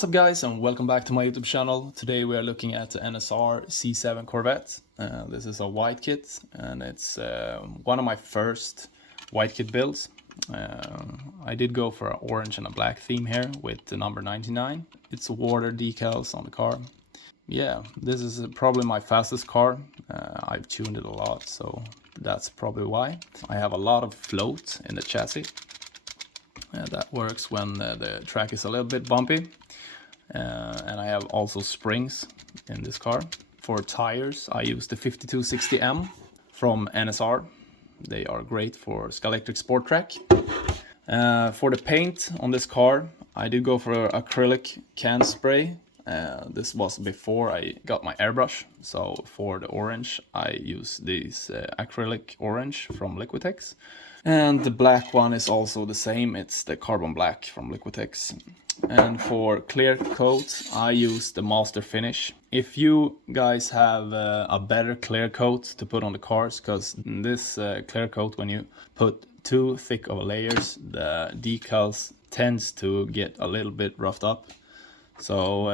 What's up guys, and welcome back to my YouTube channel. Today we are looking at the NSR C7 Corvette. This is a white kit and it's one of my first white kit builds. I did go for an orange and a black theme here with the number 99. It's water decals on the car. Yeah, this is probably my fastest car. I've tuned it a lot, so that's probably why. I have a lot of float in the chassis. That works when the track is a little bit bumpy. And I have also springs in this car. For tires, I use the 5260M from NSR. They are great for Scalectric Sport Track. For the paint on this car, I did go for acrylic can spray. This was before I got my airbrush. So for the orange, I use this acrylic orange from Liquitex. And the black one is also the same. It's the carbon black from Liquitex. And for clear coat, I use the Master Finish. If you guys have a better clear coat to put on the cars, because this clear coat, when you put too thick of layers, the decals tends to get a little bit roughed up. So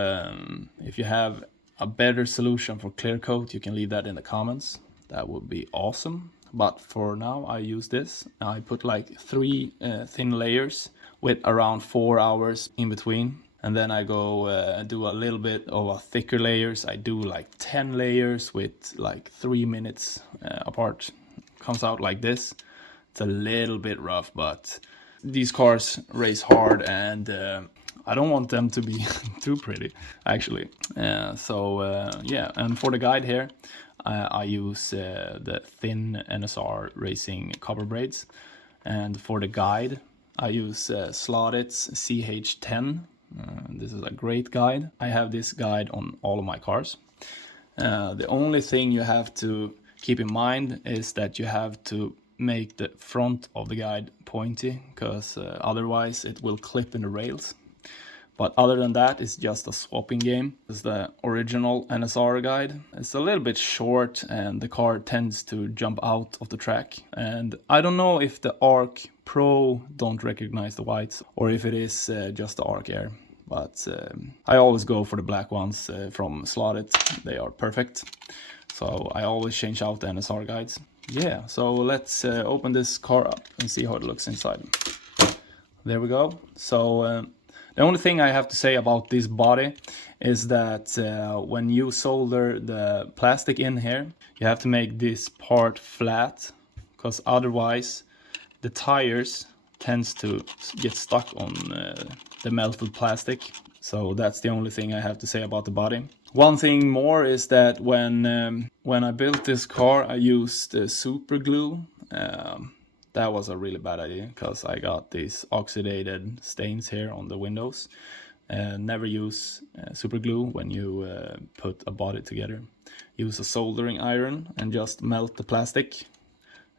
if you have a better solution for clear coat, you can leave that in the comments. That would be awesome. But for now, I use this. I put like 3 thin layers with around 4 hours in between. And then I go do a little bit of a thicker layers. I do like 10 layers with like 3 minutes apart. Comes out like this. It's a little bit rough, but these cars race hard and I don't want them to be too pretty, actually. Yeah, and for the guide here, I use the thin NSR Racing copper braids. And for the guide, I use Slottit's CH10. This is a great guide. I have this guide on all of my cars. The only thing you have to keep in mind is that you have to make the front of the guide pointy, because otherwise it will clip in the rails. But other than that, it's just a swapping game. It's the original NSR guide. It's a little bit short and the car tends to jump out of the track. And I don't know if the Arc Pro don't recognize the whites or if it is just the Arc Air. But I always go for the black ones from Slottit. They are perfect. So I always change out the NSR guides. Yeah, so let's open this car up and see how it looks inside. There we go. So the only thing I have to say about this body is that when you solder the plastic in here, you have to make this part flat, because otherwise the tires tends to get stuck on the melted plastic. So that's the only thing I have to say about the body. One thing more is that when I built this car, I used super glue. That was a really bad idea, because I got these oxidated stains here on the windows. Never use super glue when you put a body together. Use a soldering iron and just melt the plastic.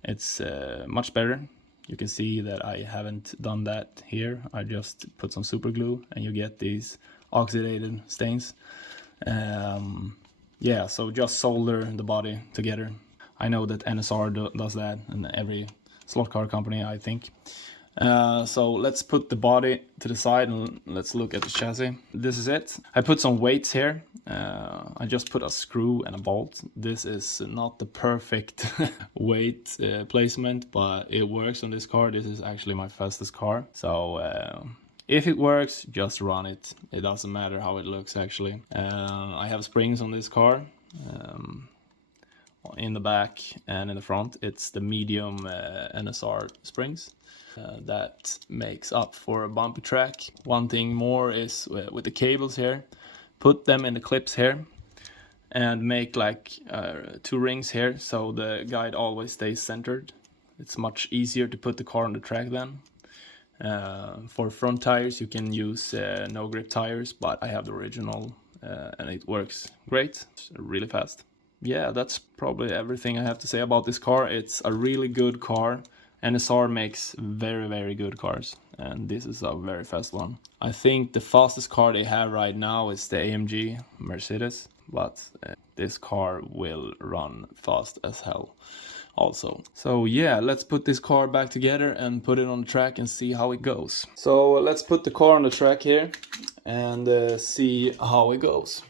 It's much better. You can see that I haven't done that here. I just put some super glue and you get these oxidated stains. Yeah, so just solder the body together. I know that NSR does that, and every slot car company, I think. So let's put the body to the side and let's look at the chassis. This is it. I put some weights here. I just put a screw and a bolt. This is not the perfect weight placement, but it works on this car. This is actually my fastest car. So if it works, just run it. It doesn't matter how it looks, actually. I have springs on this car. In the back and in the front, it's the medium NSR springs that makes up for a bumpy track. One thing more is with the cables here, put them in the clips here and make like 2 rings here, so the guide always stays centered. It's much easier to put the car on the track then. For front tires, you can use no grip tires, but I have the original and it works great. It's really fast. Yeah, that's probably everything I have to say about this car. It's a really good car. NSR makes very, very good cars, and this is a very fast one. I think the fastest car they have right now is the AMG Mercedes, but this car will run fast as hell also. So yeah, let's put this car back together and put it on the track and see how it goes. So let's put the car on the track here and see how it goes.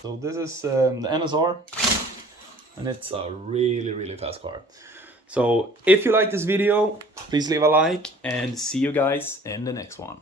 So this is the NSR, and it's a really fast car. So if you like this video, please leave a like and see you guys in the next one.